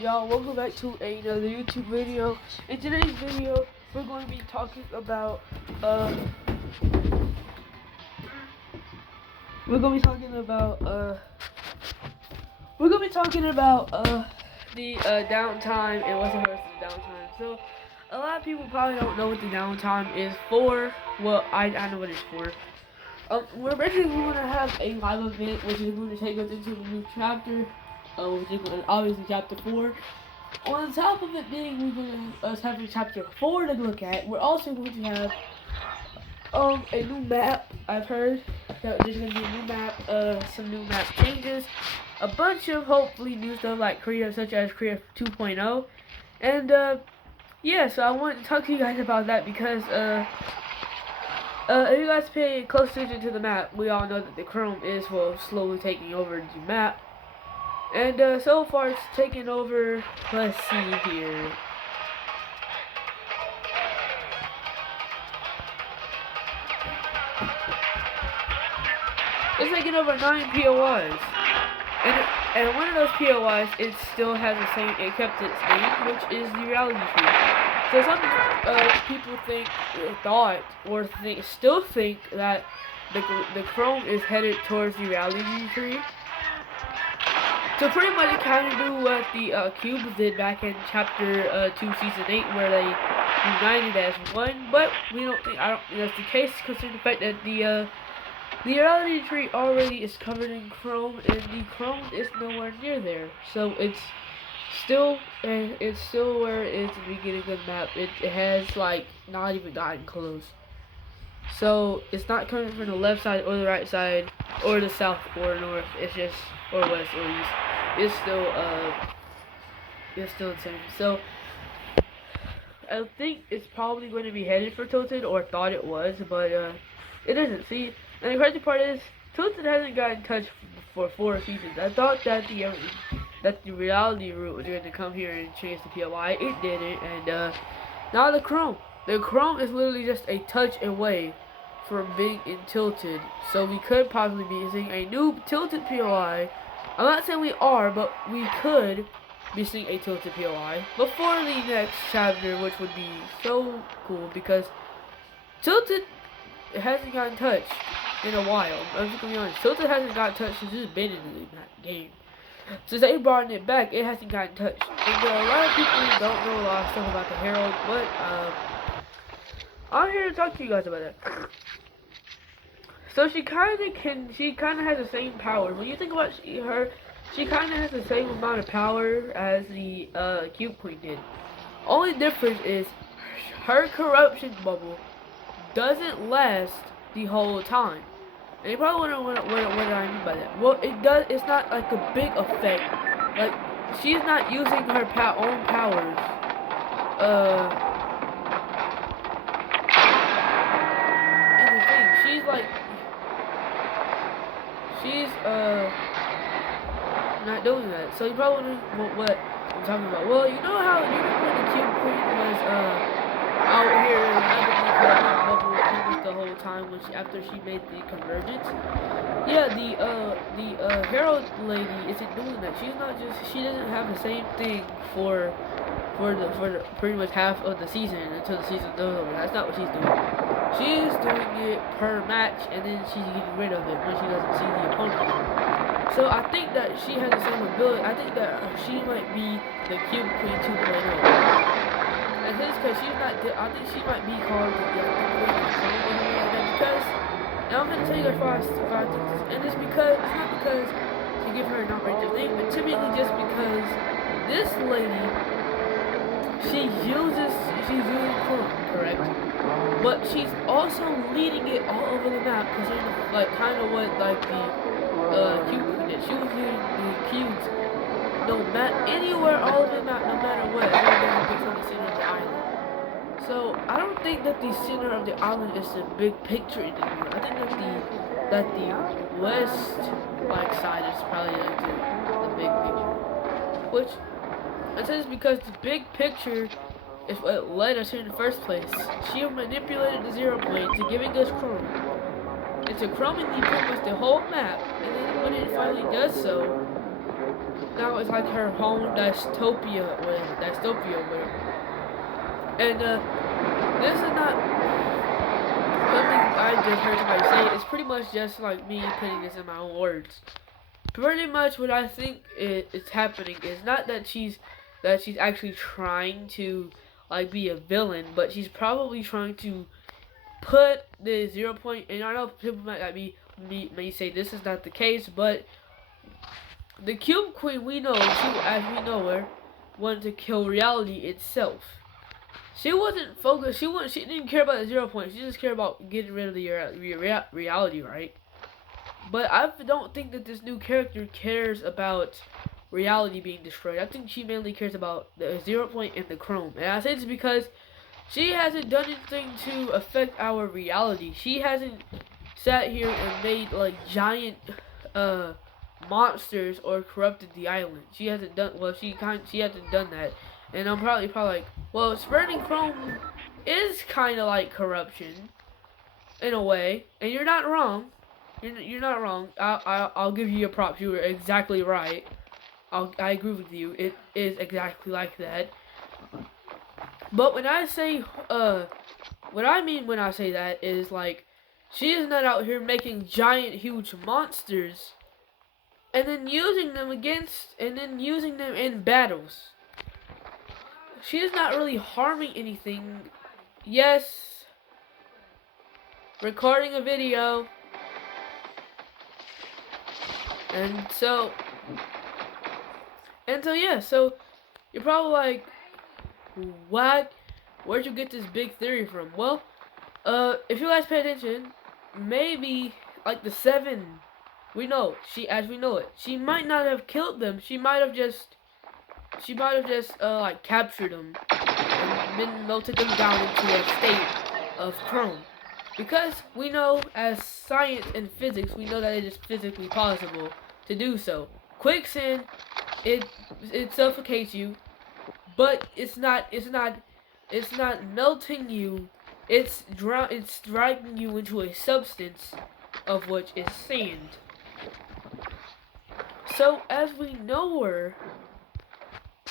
up, y'all? Welcome back to another YouTube video. In today's video, we're going to be talking about the downtime and what's the first of the downtime. So a lot of people probably don't know what the downtime is for. Well, I know what it's for. We're basically going to have a live event which is going to take us into a new chapter, which is obviously chapter 4. On top of it being we're going to have chapter 4 to look at, we're also going to have a new map. I've heard that there's going to be a new map, some new map changes, a bunch of hopefully new stuff like Creative, such as Creative 2.0, and yeah, so I want to talk to you guys about that because if you guys pay close attention to the map, we all know that the Chrome is slowly taking over the map. And so far it's taken over, let's see here. It's taken over 9 POIs. And one of those POIs, it still has the same, it kept its name, which is the reality tree. So some people still think that the Chrome is headed towards the reality tree. So pretty much it kind of do what the Cubes did back in Chapter 2, Season 8, where they united as one. But I don't think that's the case, considering the fact that the reality tree already is covered in Chrome, and the Chrome is nowhere near there. So it's still where it is at the beginning of the map. It has like not even gotten close. So it's not coming from the left side or the right side or the south or north. It's just or west or east. It's still the same. So I think it's probably going to be headed for Tilted, or thought it was, but it isn't. See, and the crazy part is Tilted hasn't gotten touched for 4 seasons. I thought that the reality route was going to come here and change the POI. It didn't, and now the Chrome. The Chrome is literally just a touch away from being in Tilted. So we could possibly be seeing a new Tilted POI. I'm not saying we are, but we could be seeing a Tilted POI before the next chapter, which would be so cool because Tilted hasn't gotten touched in a while. I'm just gonna be honest. Tilted hasn't gotten touched since it's been in the game. Since they brought it back, it hasn't gotten touched. And a lot of people don't know a lot of stuff about the Herald, but I'm here to talk to you guys about that. So she kind of has the same power. When you think about her, she kind of has the same amount of power as the Cube Queen did. Only difference is her corruption bubble doesn't last the whole time. And you probably wonder what I mean by that. Well, it does. It's not like a big effect. Like she's not using her own powers. And the thing, she's not doing that. So you probably wonder what I'm talking about. Well, you know when the Cube Queen was out here having the corruption bubble the whole time after she made the convergence. Yeah, the Herald lady isn't doing that. She doesn't have the same thing for the pretty much half of the season until the season goes over. That's not what she's doing. She's doing it per match, and then she's getting rid of it when she doesn't see the opponent. So I think that she has the same ability. I think that she might be the Cube Queen 2.0. And because she's not, I think she might be called the Queen of Chrome, because, and I'm going to tell you guys why I think this, and it's not because to give her an outrageous name, but typically just because this lady, she's using Chrome, correct? But she's also leading it all over the map, because like kind of what like the Cube Queen did. She was leading the cubes anywhere all over the map, no matter what. From the center of the island. So I don't think that the center of the island is the big picture anymore. I think that the west side is probably the big picture. Which I say this because the big picture is what led us here in the first place. She manipulated the 0 point to giving us Chrome. It's a Chrome in pretty much the whole map, and then when it finally does so, now is like her home dystopia, whatever. And this is not something I just heard somebody say. It's pretty much just like me putting this in my own words. Pretty much what I think is happening is not that she's actually trying to like be a villain, but she's probably trying to put the 0 point. And I know people might may say this is not the case, but the Cube Queen we know, as we know her, wanted to kill reality itself. She wasn't focused. She didn't care about the 0 point. She just cared about getting rid of the reality, right? But I don't think that this new character cares about reality being destroyed. I think she mainly cares about the 0 point and the Chrome. And I say this because she hasn't done anything to affect our reality. She hasn't sat here and made like giant monsters or corrupted the island. She hasn't done she hasn't done that. And I'm probably like, well, spreading Chrome is kind of like corruption in a way, and you're not wrong. You're not wrong. I'll give you your props. You were exactly right. I agree with you. It is exactly like that. But when I say what I mean when I say that is like she is not out here making giant, huge monsters and then using them in battles. She is not really harming anything. Yes, recording a video. And so yeah, so you're probably like, what? Where'd you get this big theory from? Well, if you guys pay attention, maybe like the 7, as we know it, she might not have killed them. She might have just like captured them and then melted them down into a state of Chrome. Because we know, as science and physics, we know that it is physically possible to do so. Quicksand, it suffocates you, but it's not melting you. It's dragging you into a substance of which is sand. So as we know her,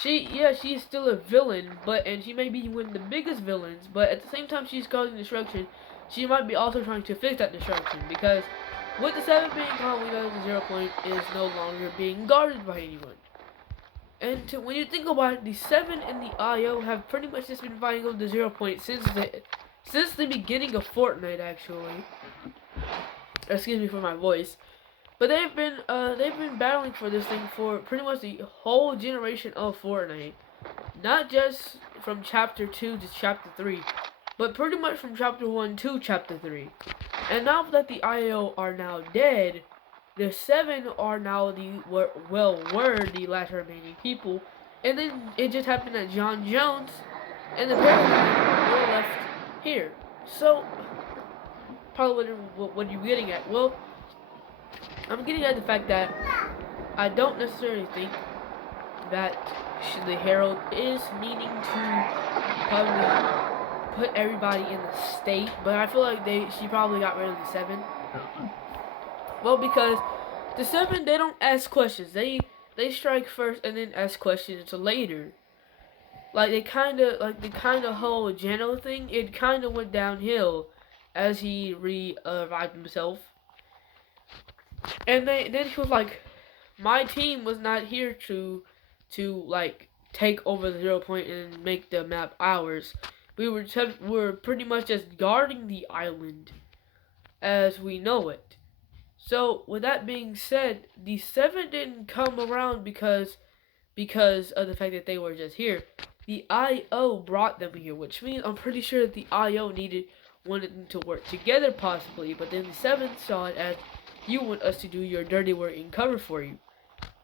she's still a villain, and she may be one of the biggest villains, but at the same time she's causing destruction. She might be also trying to fix that destruction, because with the 7 being gone, we know the 0 point is no longer being guarded by anyone. And when you think about it, the 7 and the IO have pretty much just been fighting over the 0 point since the beginning of Fortnite, actually. Excuse me for my voice. But they've been battling for this thing for pretty much the whole generation of Fortnite. Not just from chapter 2 to chapter 3. But pretty much from chapter 1 to chapter 3. And now that the IO are now dead, the 7 are now were the last remaining people. And then it just happened that John Jones and the Paragon were left here. So, probably what are you getting at? Well, I'm getting at the fact that I don't necessarily think that the Herald is meaning to probably put everybody in the state, but I feel like she probably got rid of the 7. Well, because the 7, they don't ask questions. They strike first and then ask questions later. Like the kind of whole Jano thing, it kind of went downhill as he revived himself. And then he was like, my team was not here to like take over the 0 point and make the map ours. We were pretty much just guarding the island as we know it. So with that being said, the 7 didn't come around because of the fact that they were just here. The IO brought them here, which means I'm pretty sure that the IO wanted them to work together possibly, but then the 7 saw it as, you want us to do your dirty work and cover for you.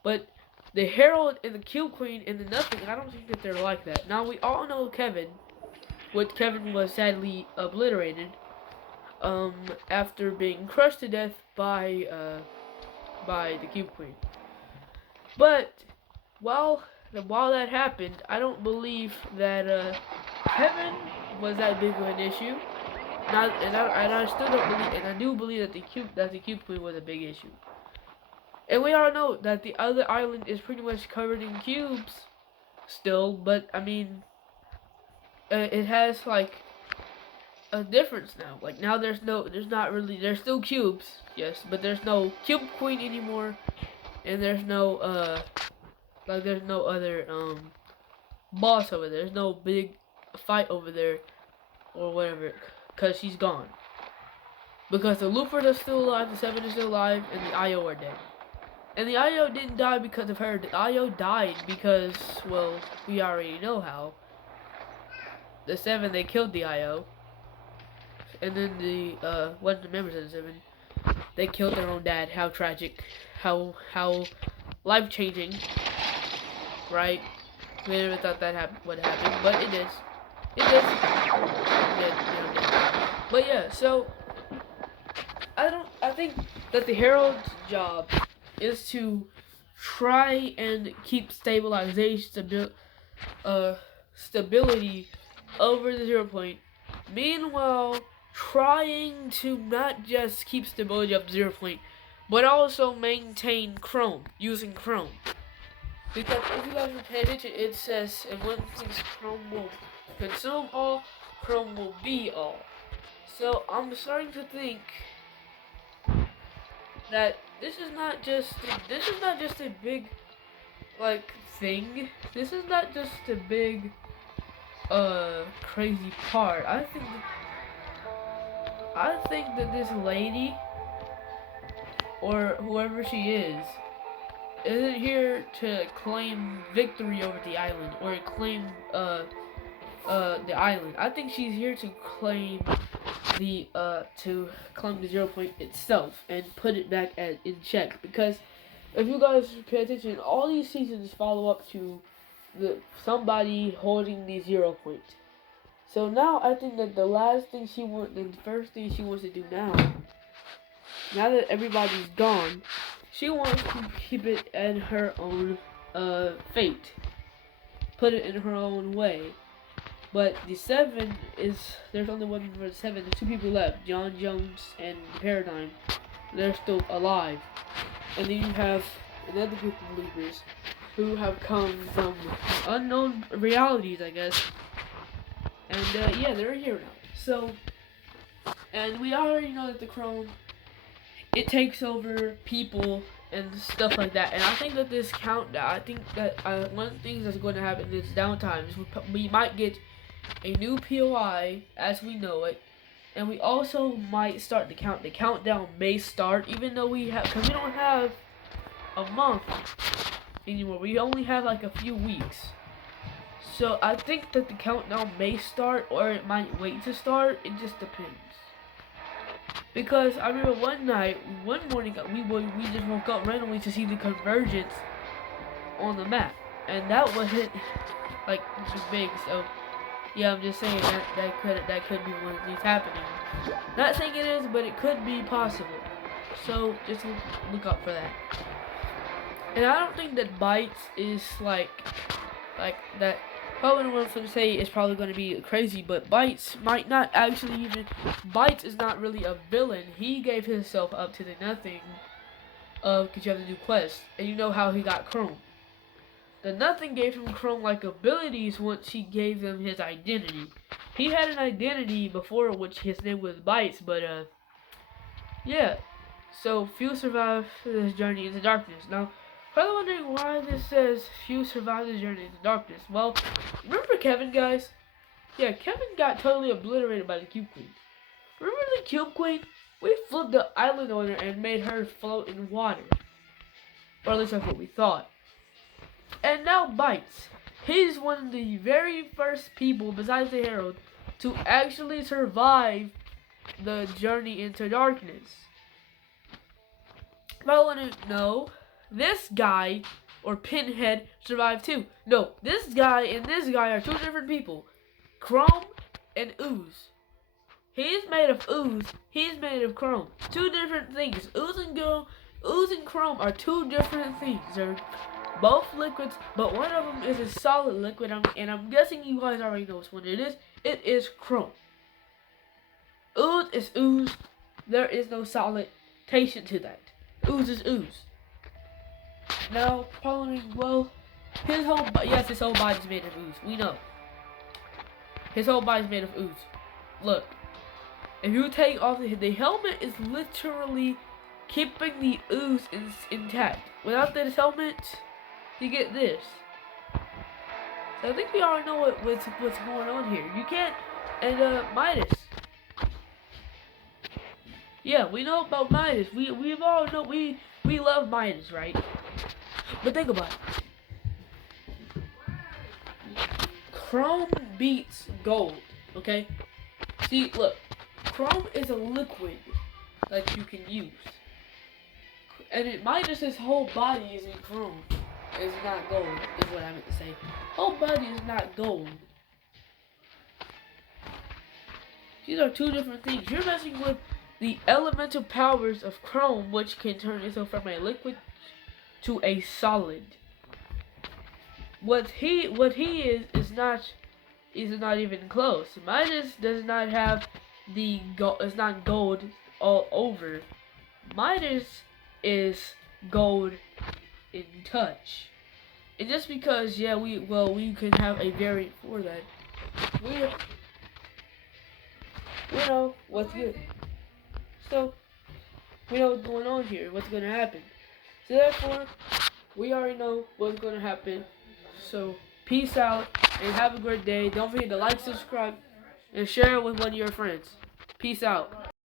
But the Herald and the Cube Queen and the Nothing, I don't think that they're like that. Now we all know Kevin. Kevin was sadly obliterated after being crushed to death by the Cube Queen. But while that happened, I don't believe that Kevin was that big of an issue. I still don't believe, and I do believe that the Cube Queen was a big issue. And we all know that the other island is pretty much covered in cubes still, but I mean, it has like a difference now. Like now there's still cubes, yes, but there's no Cube Queen anymore, and there's no there's no other boss over there. There's no big fight over there or whatever, cause she's gone. Because the Loopers are still alive, the 7 is still alive, and the IO are dead. And the IO didn't die because of her. The IO died because, well, we already know how. The 7, they killed the IO. And then one of the members of the 7, they killed their own dad. How tragic. How life-changing. Right? We never thought that would happen, but it is. It is. But yeah, so I think that the Herald's job is to try and keep stability over the 0 point. Meanwhile, trying to not just keep stability up to 0 point, but also maintain Chrome, using Chrome. Because if you guys pay attention, it says, and one thing Chrome will consume all, Chrome will be all. So I'm starting to think that this is not just a big like thing. This is not just a big crazy part. I think that this lady or whoever she isn't here to claim victory over the island or claim the island. I think she's here to claim the 0 point itself and put it back in check. Because if you guys pay attention, all these seasons follow up to somebody holding the 0 point. So now I think that the first thing she wants to do now that everybody's gone, she wants to keep it in her own fate, put it in her own way. But the 7 there's only one for the 7. There's 2 people left, John Jones and Paradigm. They're still alive. And then you have another group of Loopers who have come from unknown realities, I guess. And yeah, they're here now. So, and we already know that the Chrome, it takes over people and stuff like that. And I think that this countdown, I think that one of the things that's going to happen in this downtime is we might get a new POI as we know it, and we also might start the countdown may start, even though because we don't have a month anymore. We only have like a few weeks. So I think that the countdown may start, or it might wait to start. It just depends. Because I remember one morning, we just woke up randomly to see the convergence on the map, and that wasn't like big. So yeah, I'm just saying that could be one of these happening. Not saying it is, but it could be possible. So just look out for that. And I don't think that Bytes is like that. Probably what I'm going to say is probably going to be crazy, but Bytes might not actually even. Bytes is not really a villain. He gave himself up to the nothing because you have to do quests, and you know how he got Chrome. The nothing gave him Chrome-like abilities once he gave him his identity. He had an identity before, which his name was Bytes, but yeah. So few survive this journey into darkness. Now, probably wondering why this says few survive this journey into darkness. Well, remember Kevin, guys? Yeah, Kevin got totally obliterated by the Cube Queen. Remember the Cube Queen? We flipped the island on her and made her float in water. Or at least that's what we thought. And now Bytes. He's one of the very first people, besides the Herald, to actually survive the journey into darkness. If I want to know, this guy, or Pinhead, survived too. No, this guy and this guy are 2 different people. Chrome and Ooze. He's made of ooze, he's made of Chrome. 2 different things. Ooze and Chrome are 2 different things. They're both liquids, but one of them is a solid liquid, and I'm guessing you guys already know which one it is. It is Chrome. Ooze is ooze. There is no solidation to that. Ooze is ooze. Now, following, well, his whole body's made of ooze. We know. His whole body's made of ooze. Look, if you take off the helmet is literally keeping the ooze intact. Without this helmet, you get this. So I think we already know what's going on here. You can't, and Midas. Yeah, we know about Midas. We've all know we love Midas, right? But think about it. Chrome beats gold, okay? See, look, Chrome is a liquid that you can use. And Midas's whole body is in Chrome. It's not gold, is what I meant to say. Whole body is not gold. These are two different things. You're messing with the elemental powers of Chrome, which can turn itself from a liquid to a solid. What he is not even close. Midas does not have the gold. It's not gold all over. Midas is gold in touch. And just because we can have a variant for that. We know what's good. So we know what's going on here. What's gonna happen. So therefore, we already know what's gonna happen. So peace out and have a great day. Don't forget to like, subscribe, and share it with one of your friends. Peace out.